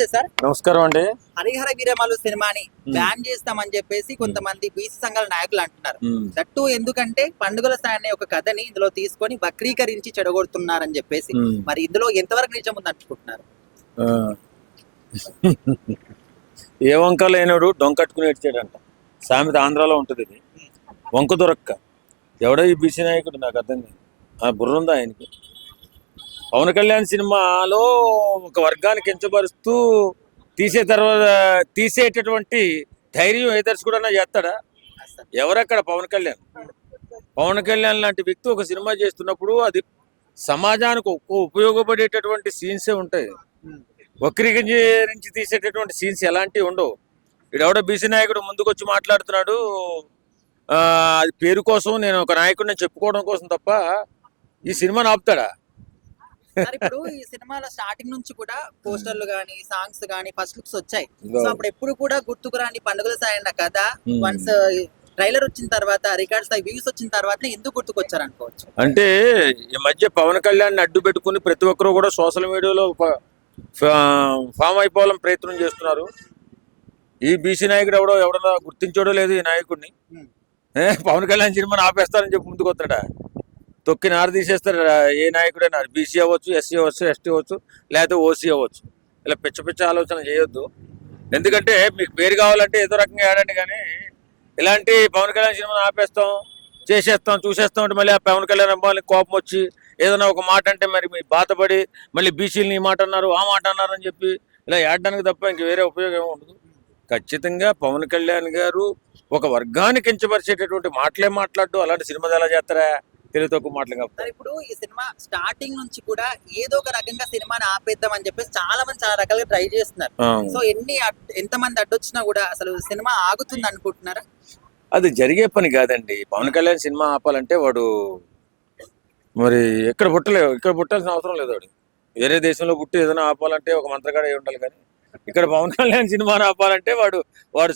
నమస్తే సార్. నమస్కారం అండి. హరిహర వీరమల్లు సినిమాని బ్యాన్ చేస్తామని చెప్పేసి కొంతమంది బీసీ సంఘాల నాయకులు అంటున్నారు. దట్టు ఎందుకంటే పండుగల సాయి అనే ఒక కథని ఇందులో తీసుకొని వక్రీకరించి చెడగొడుతున్నారని చెప్పేసి. మరి ఇందులో ఎంతవరకు నిజం ఉంది అనుకుంటున్నారు? ఏ వంక లేనోడు డొంకట్టుకుని ఏడ్చాడంట. సామెత ఆంధ్రాలో ఉంటుంది. ఇది వంక దొరక్క ఎవడో ఈ బీసీ నాయకుడు నాకు అర్థం కాదు. ఆ బుర్ర ఉందా ఆయనకి? పవన్ కళ్యాణ్ సినిమాలో ఒక వర్గాన్ని కించపరుస్తూ తీసేటటువంటి ధైర్యం ఏ దర్శకుడన్నా చేస్తాడా? ఎవరక్కడ పవన్ కళ్యాణ్? పవన్ కళ్యాణ్ లాంటి వ్యక్తి ఒక సినిమా చేస్తున్నప్పుడు అది సమాజానికి ఉపయోగపడేటటువంటి సీన్సే ఉంటాయి. వక్రీకరించి తీసేటటువంటి సీన్స్ ఎలాంటివి ఉండవు. ఇడెవడో బీసీ నాయకుడు ముందుకు వచ్చి మాట్లాడుతున్నాడు. అది పేరు కోసం, నేను ఒక నాయకుడిని చెప్పుకోవడం కోసం తప్ప ఈ సినిమాని ఆపుతాడా? ఇప్పుడు ఈ సినిమాలో స్టార్టింగ్ నుంచి కూడా పోస్టర్లు గానీ, సాంగ్స్ గానీ, ఫస్ట్ లుక్స్ వచ్చాయి. సో అప్పుడు ఎప్పుడు కూడా గుర్తుకు రాని పండుగల సాయన్న కథ వన్స్ ట్రైలర్ వచ్చిన తర్వాత, రికార్డ్స్ వ్యూస్ వచ్చిన తర్వాత ఎందుకు గుర్తుకొచ్చారు అనుకోవచ్చు? అంటే ఈ మధ్య పవన్ కళ్యాణ్ అడ్డు పెట్టుకుని ప్రతి ఒక్కరు కూడా సోషల్ మీడియాలో ఫామ్ అయిపోవాలని ప్రయత్నం చేస్తున్నారు. ఈ బీసీ నాయకుడు ఎవడన్నా గుర్తించోడో లేదు ఈ నాయకుడిని. పవన్ కళ్యాణ్ సినిమాని ఆపేస్తారని చెప్పి ముందుకు వస్తాడా? తొక్కి నారు తీసేస్తారు. ఏ నాయకుడైనా బీసీ అవ్వచ్చు, ఎస్సీ అవ్వచ్చు, ఎస్టీ అవ్వచ్చు, లేకపోతే ఓసీ అవ్వచ్చు. ఇలా పిచ్చ ఆలోచన చేయొద్దు. ఎందుకంటే మీకు పేరు కావాలంటే ఏదో రకంగా ఆడండి, కానీ ఇలాంటి పవన్ కళ్యాణ్ సినిమాని ఆపేస్తాం, చేసేస్తాం, చూసేస్తాం అంటే మళ్ళీ ఆ పవన్ కళ్యాణ్ అబ్బాయిని కోపం వచ్చి ఏదైనా ఒక మాట అంటే మరి మీ బాధపడి మళ్ళీ బీసీలని ఈ మాట అన్నారు, ఆ మాట అన్నారు అని చెప్పి ఇలా ఆడడానికి తప్ప ఇంక వేరే ఉపయోగం ఏమి ఉండదు. ఖచ్చితంగా పవన్ కళ్యాణ్ గారు ఒక వర్గాన్ని కించపరిచేటటువంటి మాటలే మాట్లాడు. అలాంటి సినిమా ఎలా చేస్తారా? తెలివి తక్కువ మాటలు కాదు. ఇప్పుడు ఈ సినిమా స్టార్టింగ్ నుంచి కూడా ఏదో ఒక రకంగా సినిమాని ఆపేద్దాం అని చెప్పేసి చాలా మంది చాలా రకాలుగా ట్రై చేస్తున్నారు. సో ఎంతమంది అడ్డొచ్చినా కూడా అసలు సినిమా ఆగుతుంది అనుకుంటున్నారా? అది జరిగే పని కాదండి. పవన్ కళ్యాణ్ సినిమా ఆపాలంటే వాడు మరి ఇక్కడ పుట్టాల్సిన అవసరం లేదు. వాడు వేరే దేశంలో పుట్టి ఏదైనా ఆపాలంటే ఒక మంత్రగాడ అయి ఉండాలి, కానీ ఇక్కడ పవన్ కళ్యాణ్ సినిమాని ఆపాలంటే వాడు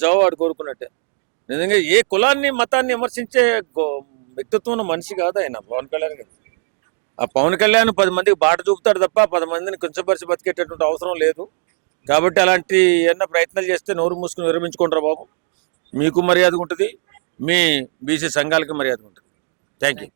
చావు వాడు కోరుకున్నట్టే. నిజంగా ఏ కులాన్ని మతాన్ని విమర్శించే వ్యక్తిత్వం ఉన్న మనిషి కాదు ఆయన పవన్ కళ్యాణ్ గారు. ఆ పవన్ కళ్యాణ్ 10 మందికి బాట చూపుతాడు తప్ప 10 మందిని కించపరిచి బతికేటటువంటి అవసరం లేదు. కాబట్టి అలాంటి ఏమన్నా ప్రయత్నాలు చేస్తే నోరు మూసుకుని విరమించుకుంటారు బాబు. మీకు మర్యాద ఉంటుంది, మీ బీసీ సంఘాలకి మర్యాద ఉంటుంది. Thank you.